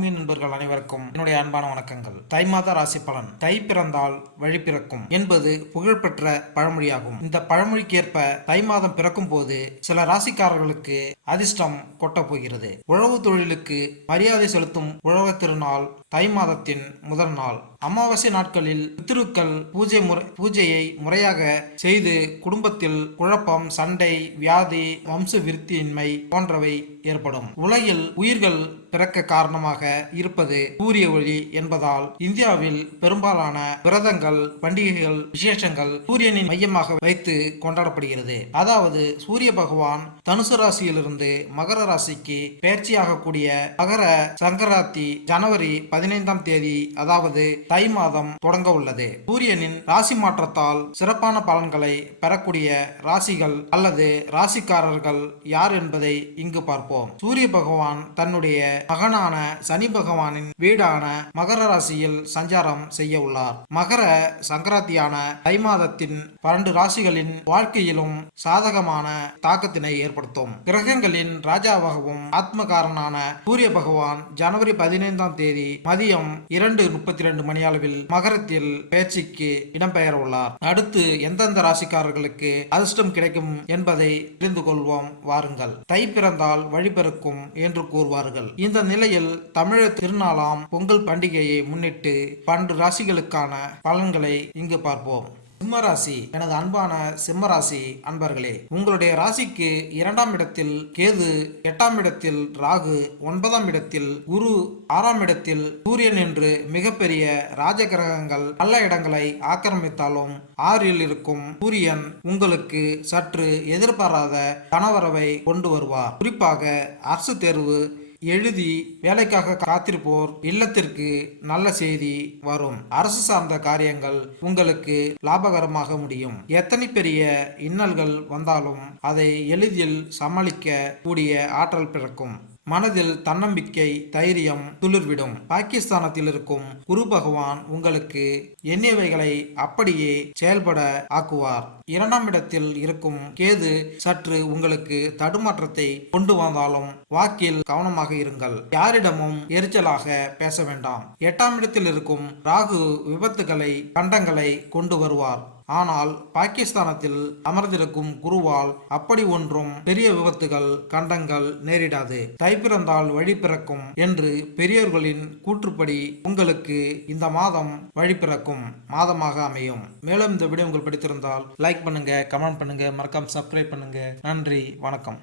ஆன்மீக நண்பர்கள் அனைவருக்கும் என்னுடைய அன்பான வணக்கங்கள். தை மாத ராசி பலன். தை பிறந்தால் வழி பிறக்கும் என்பது புகழ்பெற்ற பழமொழியாகும். இந்த பழமொழிக்கு ஏற்ப தை மாதம் பிறக்கும் போது சில ராசிக்காரர்களுக்கு அதிர்ஷ்டம் கொட்ட போகிறது. உழவு தொழிலுக்கு மரியாதை செலுத்தும் உழவர் திருநாள் தை மாதத்தின் முதல் நாள். அமாவாசை நாட்களில் பித்ருக்கள் பூஜையை முறையாக செய்து குடும்பத்தில் குழப்பம், சண்டை, வியாதி, வம்ச விருத்தியின்மை போன்றவை ஏற்படும். உலகில் உயிர்கள் பிறக்க காரணமாக இருப்பது சூரிய ஒளி என்பதால் இந்தியாவில் பெரும்பாலான விரதங்கள், பண்டிகைகள், விசேஷங்கள் சூரியனின் மையமாக வைத்து கொண்டாடப்படுகிறது. அதாவது சூரிய பகவான் தனுசு ராசியிலிருந்து மகர ராசிக்கு பெயர்ச்சியாகக்கூடிய மகர சங்கராந்தி ஜனவரி 15ஆம் தேதி, அதாவது தை மாதம் தொடங்க உள்ளது. சூரியனின் ராசி மாற்றத்தால் சிறப்பான பலன்களை பெறக்கூடிய ராசிகள் அல்லது ராசிக்காரர்கள் யார் என்பதை இங்கு பார்ப்போம். சூரிய பகவான் தன்னுடைய மகனான சனி பகவானின் வீடான மகர ராசியில் சஞ்சாரம் செய்ய உள்ளார். மகர சங்கராந்தியான தை மாதத்தின் 12 ராசிகளின் வாழ்க்கையிலும் சாதகமான தாக்கத்தினை ஏற்படுத்தும். கிரகங்களின் ராஜாவாகவும் ஆத்மகாரனான சூரிய பகவான் ஜனவரி 15ஆம் தேதி மதியம் 2:32 மணியளவில் மகரத்தில் பெயர்ச்சிக்கு இடம்பெயர உள்ளார். அடுத்து எந்தெந்த ராசிக்காரர்களுக்கு அதிர்ஷ்டம் கிடைக்கும் என்பதை தெரிந்து கொள்வோம் வாருங்கள். தை பிறந்தால் வழிபிறக்கும் என்று கூறுவார்கள். இந்த நிலையில் தமிழர் திருநாளாம் பொங்கல் பண்டிகையை முன்னிட்டு 12 ராசிகளுக்கான பலன்களை இங்கு பார்ப்போம். சிம்மராசி. எனது அன்பான சிம்மராசி அன்பர்களே, உங்களுடைய ராசிக்கு 2ஆம் இடத்தில் கேது, 8ஆம் இடத்தில் ராகு, 9ஆம் இடத்தில் குரு, 6ஆம் இடத்தில் சூரியன் என்று மிகப்பெரிய ராஜ கிரகங்கள் நல்ல இடங்களை ஆக்கிரமித்தாலும் 6இல் இருக்கும் சூரியன் உங்களுக்கு சற்று எதிர்பாராத பணவரவை கொண்டு வருவார். குறிப்பாக அரசு தேர்வு எழுதி வேலைக்காக காத்திருப்போர் இல்லத்திற்கு நல்ல செய்தி வரும். அரசு சார்ந்த காரியங்கள் உங்களுக்கு லாபகரமாக முடியும். எத்தனை பெரிய இன்னல்கள் வந்தாலும் அதை எளிதில் சமாளிக்க கூடிய ஆற்றல் பிறக்கும். மனதில் தன்னம்பிக்கை, தைரியம் துளிர்விடும். பாகிஸ்தானத்தில் இருக்கும் குரு பகவான் உங்களுக்கு எண்ணியவைகளை அப்படியே செயல்பட ஆக்குவார். 2ஆம் இடத்தில் இருக்கும் கேது சற்று உங்களுக்கு தடுமாற்றத்தை கொண்டு வந்தாலும் வாக்கில் கவனமாக இருங்கள். யாரிடமும் எரிச்சலாக பேச வேண்டாம். 8ஆம் இடத்தில் இருக்கும் ராகு விபத்துகளை, கண்டங்களை கொண்டு வருவார். ஆனால் பாகிஸ்தானத்தில் அமர்ந்திருக்கும் குருவால் அப்படி ஒன்றும் பெரிய விபத்துகள், கண்டங்கள் நேரிடாது. தை பிறந்தால் வழி பிறக்கும் என்று பெரியோர்களின் கூற்றுப்படி உங்களுக்கு இந்த மாதம் வழி பிறக்கும் மாதமாக அமையும். மேலும் இந்த வீடியோ உங்களுக்கு பிடித்திருந்தால் லைக் பண்ணுங்க, கமெண்ட் பண்ணுங்க, மறக்காம சப்ஸ்கிரைப் பண்ணுங்க. நன்றி, வணக்கம்.